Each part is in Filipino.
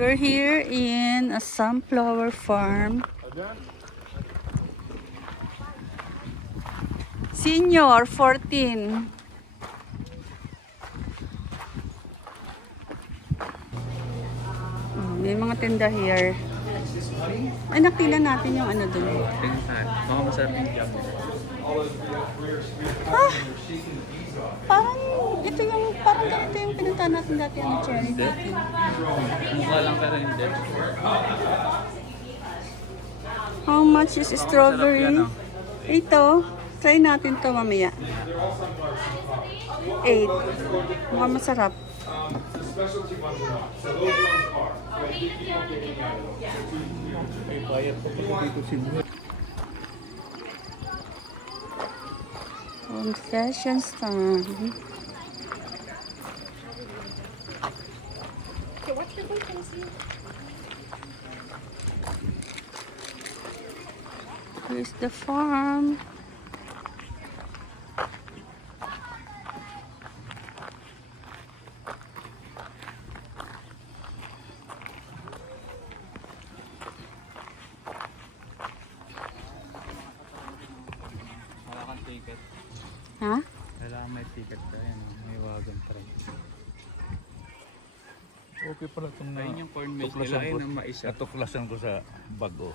We're here in a sunflower farm. Senior 14. May mga tinda here. Ay, nakila natin yung ano dun. Baka masarap yung jam. Ah! Parang ganito yung pinunta natin dati ang cherry picking. Mukha lang pero hindi. How much is strawberry? Ito, try natin to mamaya. 8. Mukhang masarap. Confession stand. Okay, what's the date? Can I see? Here's the farm. Wala kang ticket. Ha? Kailangan may ticket ka. Yan, may wagon try. Okay pala itong Ayun yung corn maze nila. Ayun ang mais. natuklasan ko sa bago.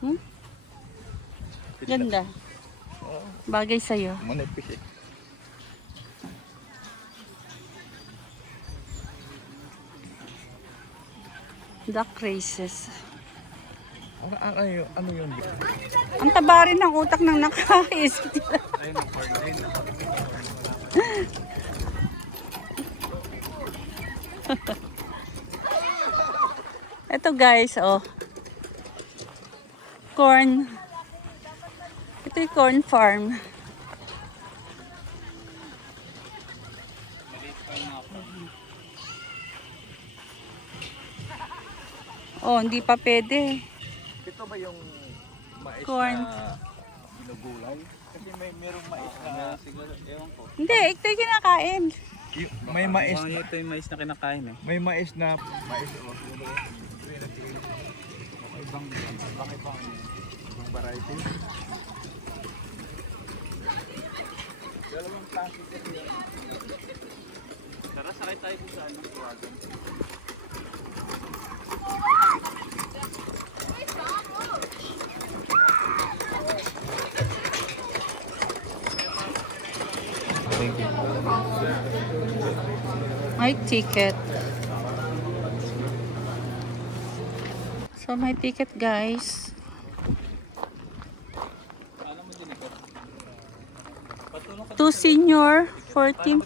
Hmm? Ganda. Bagay sa'yo. Manipis eh. Duck races. Ano yun? Ang taba rin ng utak ng nakakais. Ayun ang corn. Ayun. Ito guys, oh. Corn. Ito yung corn farm. Oh, hindi pa pwede. Ito ba yung mais Corn. na ginugulay? Kasi merong mais na... Siguro, ewan ko. Hindi, ito yung kinakain. May mais Baka ito yung mais na kinakain eh. May mais na... Mais o. Ibang variety. Dalawang plastic kasi yan. Tara, sakay tayo kung saan ng wagon. Thank you. May ticket. So, may ticket guys. Two senior, 14.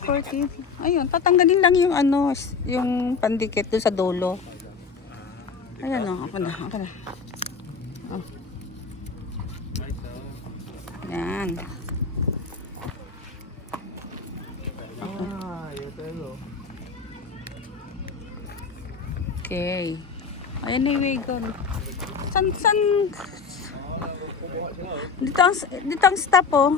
Ayun, tatanggalin lang yung ano, yung pandikit doon sa dulo. Ayan o, ako na. Oh. Yan. Yun tayo. Okay. Ayan na yung wagon. San? Dito ang stop oh.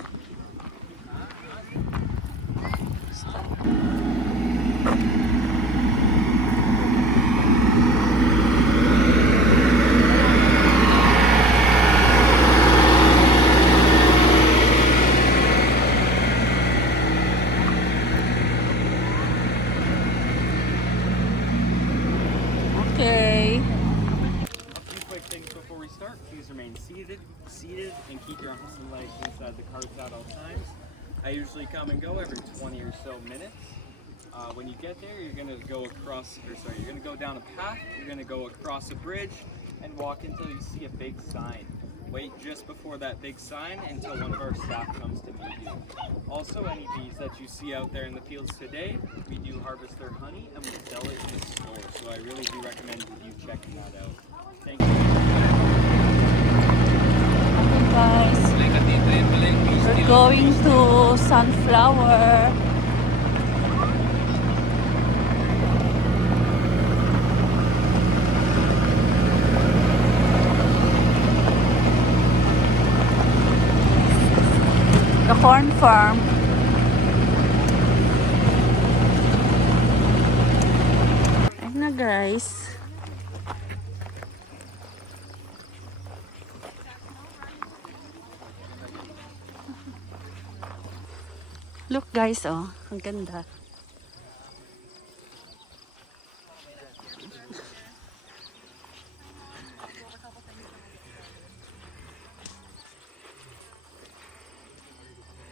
Okay. A few quick things before we start. Please remain seated, and keep your arms and legs inside the carts at all times. I usually come and go every 20 or so minutes. When you get there, you're gonna go you're gonna go down a path, you're gonna go across a bridge, and walk until you see a big sign. Wait just before that big sign until one of our staff comes to meet you. Also, any bees that you see out there in the fields today, we do harvest their honey and we sell it in the store. So I really do recommend you checking that out. Thank you. Okay guys. We're going to Sunflower. The corn farm. guys. Look guys, oh, ang ganda.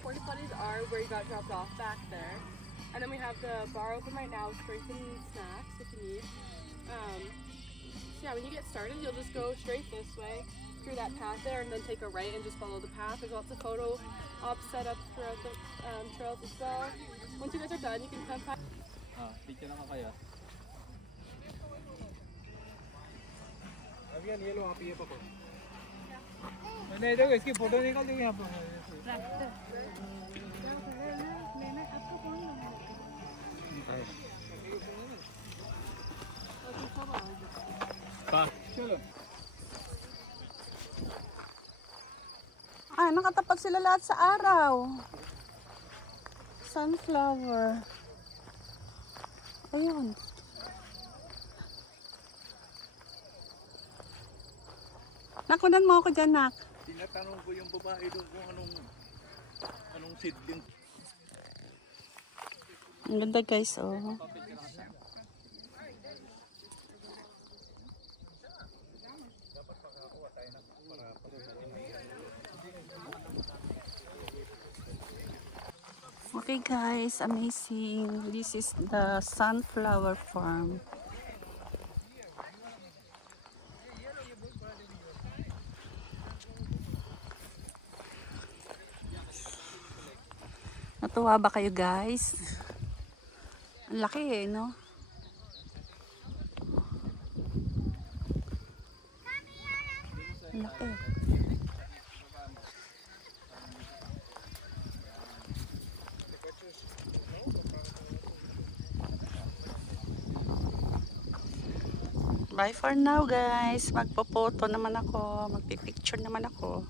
Porta potties are where you got dropped off back there. And then we have the bar open right now with drinks and snacks if you need. So yeah, when you get started, you'll just go straight this way through that path there and then take a right and just follow the path. There's lots of photo ops set up throughout the trails as well. Once you guys are done, you can come back. Picture naman kayo. अभी ये लो आप ये पकड़ो नहीं देखो इसकी फोटो निकाल दो यहाँ पर चलो Ah, nakatapat sila lahat sa araw. Sunflower. Ayun. Nakunan mo ako dyan, nak. tinatanong ko yung babae doon kung anong seedling. Ang ganda guys, oh. Okay guys, amazing. This is the sunflower farm. Natuwa ba kayo guys? Ang laki eh, no? Ang laki. Bye for now guys. Magpo-photo naman ako. Magpipicture naman ako.